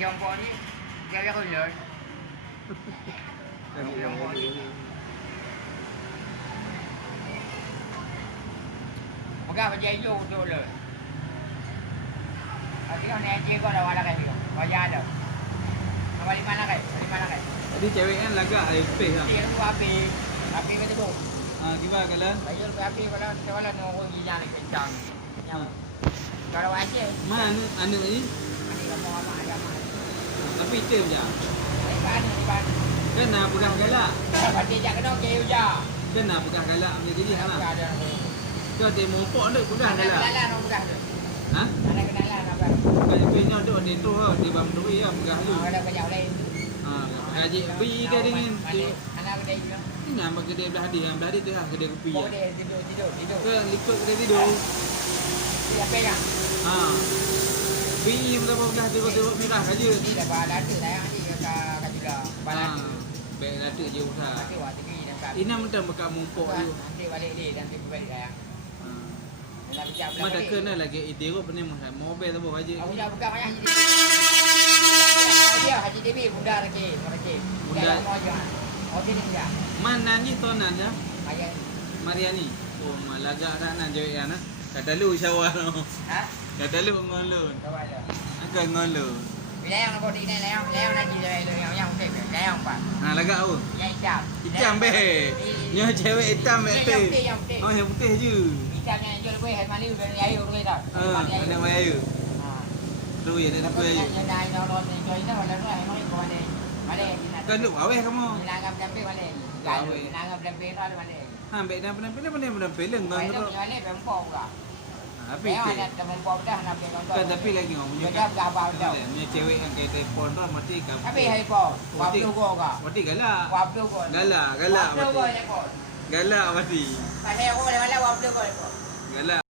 jongkok ni dia ular. Jongkok ni. Bukan baju hijau tu ular. Tengok ni anjing kau dah walau kan dia. Bayar dah. Balik mana kan? Tadi cewek kan lagak air putih lah. Dia tu api kata tu. Gimana kalian? Bayar ke api kalau nongol gila ni kencang. Kalau aja. Mana anak ni? Ni kamu ada. Tapi hitam je. Di ban. Kan nak pegang galak. Pati jak kena jauh je. Kan nak pegang galak ambil jadi Ada lah. ada. Kau demo pok tu pegang galak. Kenalan orang pegang tu. Ha? Ada kenalan apa? Kalau punya tu ada tu lah di bawah tu ya pegang tu. Ada kerja lain. Gaji beli ke dengan Anak kedai juga. ni nama kedai belah hadi, yang belah hadi tu lah kedai kopi. Oh dia tidur. Ke likut kedai tidur. Dia pegang. Beli berapa belah tu tengok merah saja. Ni dah balada sayang ni kat juga. Balada. Baik lata je usah. Nanti wak tinggi dekat. Ini mentang bekat mumpuk tu. Nanti balik dia nanti balik sayang. Nak bijak belah. Mak tak kena lagi itiru pening mobil tu aja. Aku dah buka banyak jadi. Dia Haji Dewi bunda lagi, Bunda. Oh sini dia. Mana ni tonan ya? Ayat. Mariani. Oh malaga dah nak jawab ana. Kata lu syawal. Ha? Kata lu ngolun. Coba ada. Akan ngolun. Bila yang aku di ni yang lagi yang okey yang pak. Ha laga apa? Yang hitam. Hitam be. Nya cewek hitam be tu. Oh yang putih je. Hitam yang jual kuih Maliu dan ayu tu dah. Ada ayu. Tu ya ada apa ayu. Yang dah download ni join dah lalu ai noi ko ni. Balik. Kan lu aweh kamu. Langap tempe balik. Langap tempe tu ada balik. Ha baik dah pernah peleng Balik kan. balik bempong pula. Tapi ada bempong dah nak pegang tu. kan tapi lagi ngomong juga. Jawab gabau dah. Ni cewek yang kaya telefon tu mesti kamu. Tapi hai po, waplu ko ka. Mesti galak. Waplu ko. Galak Waplu ko mesti. ya ko. Galak mesti. Pasal aku boleh malam waplu ko ko. Galak.